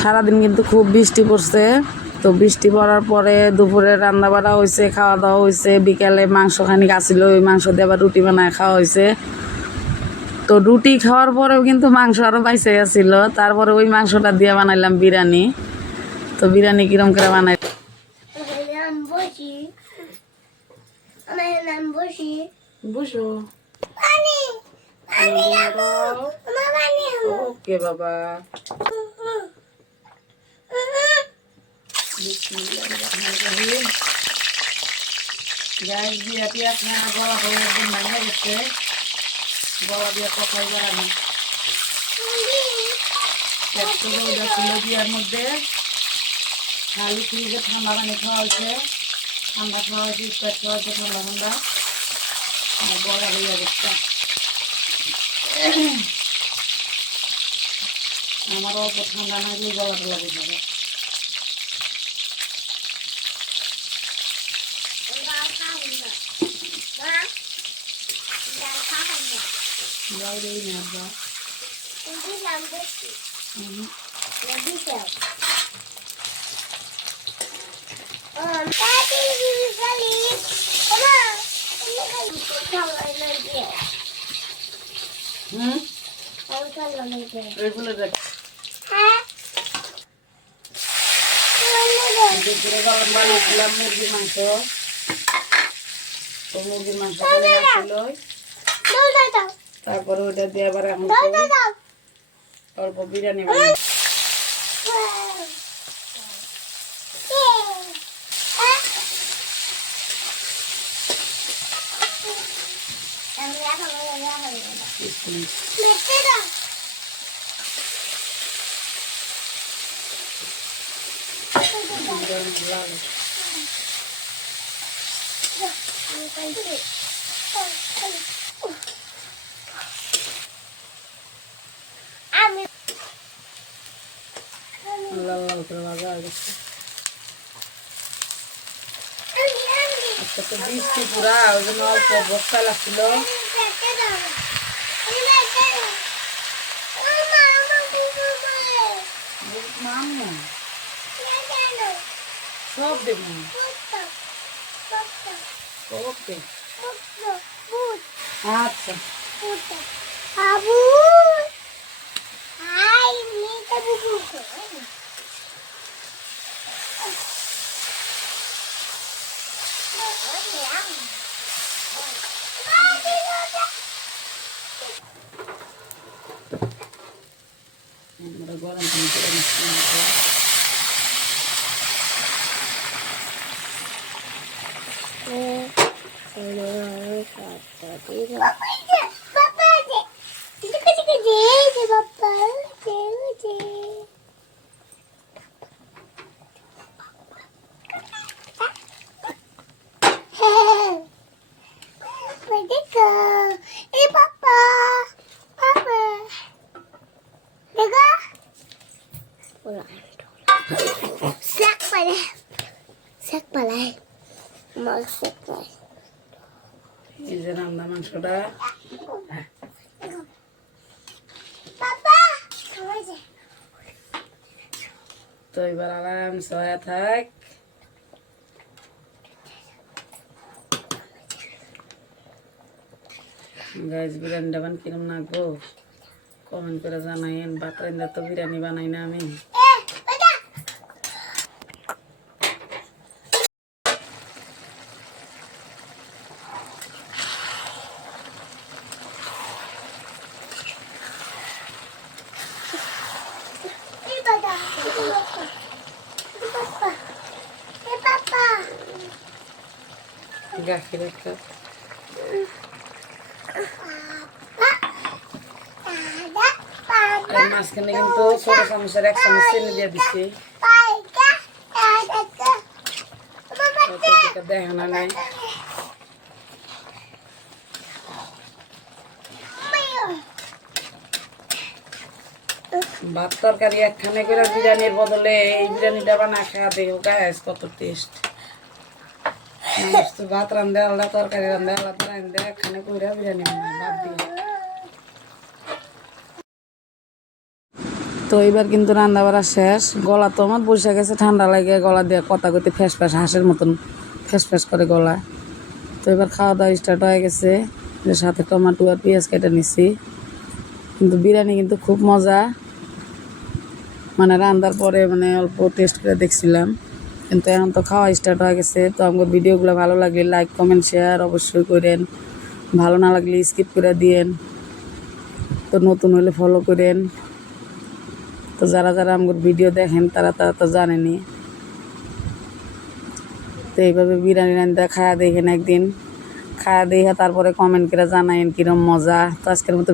সারাদিন কিন্তু খুব বৃষ্টি পড়ছে। তো বৃষ্টি পড়ার পরে দুপুরে রান্না বাড়া হয়েছে খাওয়া দাওয়া হয়েছে বিকালে মাংস খানিক আসছিল ওই মাংস দিয়ে আবার রুটি বানায় খাওয়া হয়েছে তো রুটি খাওয়ার পরেও কিন্তু মাংস আরও বাইসে গেছিল। তারপরে ওই মাংসটা দিয়ে বানাইলাম বিরিয়ানি। তো বিরিয়ানি কিরম করে বানাই বুঝো ওকে বাবা। গ্যাস দিয়ে পেঁয়াজ না গলা হয়ে একদম ভেঙে গলা দিয়ে কথাই বেড়ানো খালি ফ্রিজে ঠান্ডা পানি ঠান্ডা খাওয়া হয়েছে স্প্রাইট খাওয়া হয়েছে, ঠান্ডা ঠান্ডা। গলা হয়ে গেছে। আমার অল্প ঠান্ডা লাগে যাবে বাইরেই না আব্বা হুম। হুম এগুলো দেখ দুপুরে গরম বানিয়েছিলাম মুরগির মাংস তো মুরগির মাংস তারপরে ওটা দিয়ে আবার এখন অল্প বিরিয়ানি বানাই আমি লাল লাল করে ভাজা হয়ে গেছে আমি আজকে বৃষ্টি পুরা ওই জন্য অল্প বস্তা লাগছিল। সব দেব আচ্ছা। আবু হাই মেয়েটা বুবু আমরা গরম পানি করে মিষ্টি মাংস Sắc vào đây Sắc vào đây Mở sắc vào এই যে রান্না মাংসটা Papa তো এবার আরাম সহায় থাক গাইজ বিরিয়ানি বান কিরম নাকবো কমেন্ট করে জানাইন বাতরাইন্দা তো বিরিয়ানি বানাই না আমি Eh, আর মাঝখানে কিন্তু ছোট চামচের এক চামচ চিনি দিয়ে দিচ্ছি। দেখানো নাই। ভাত তরকারি একখানে করে বিরিয়ানির বদলে এই বিরিয়ানিটা বানা খাওয়া দেখো গাছ কত টেস্ট ভাত রান্ধে আলাদা, তরকারি রান্ধে আলাদা রান্ধে একখানে করে বিরিয়ানি ভাত দিয়ে। তো এবার কিন্তু রান্না বাড়া শেষ। গলা তো আমার বসে গেছে, ঠান্ডা লাগে, গলা দিয়ে কথা কইতে ফ্যাস ফ্যাস হাঁসের মতন ফ্যাস ফ্যাস করে গলা। তো এবার খাওয়া দাওয়া স্টার্ট হয়ে গেছে। যে সাথে টমাটো আর পেঁয়াজ কেটে নিছি। কিন্তু বিরিয়ানি কিন্তু খুব মজা। মানে রান্নার পরে মানে অল্প টেস্ট করে দেখছিলাম। কিন্তু এখন তো খাওয়া স্টার্ট হয়ে গেছে। তো আমার ভিডিওগুলো ভালো লাগলে লাইক কমেন্ট শেয়ার অবশ্যই করেন। ভালো না লাগলে স্কিপ করে দিয়েন। তো নতুন হলে ফলো করেন। তো যারা যারা আমার ভিডিও দেখেন, তারা তারা তো জানেনি। তো এইভাবে বিরিয়ানি রান্না খায়া দেখেন একদিন। খায়া দেখে তারপরে কমেন্ট করে জানাইন কিরম মজা। তো আজকের মতো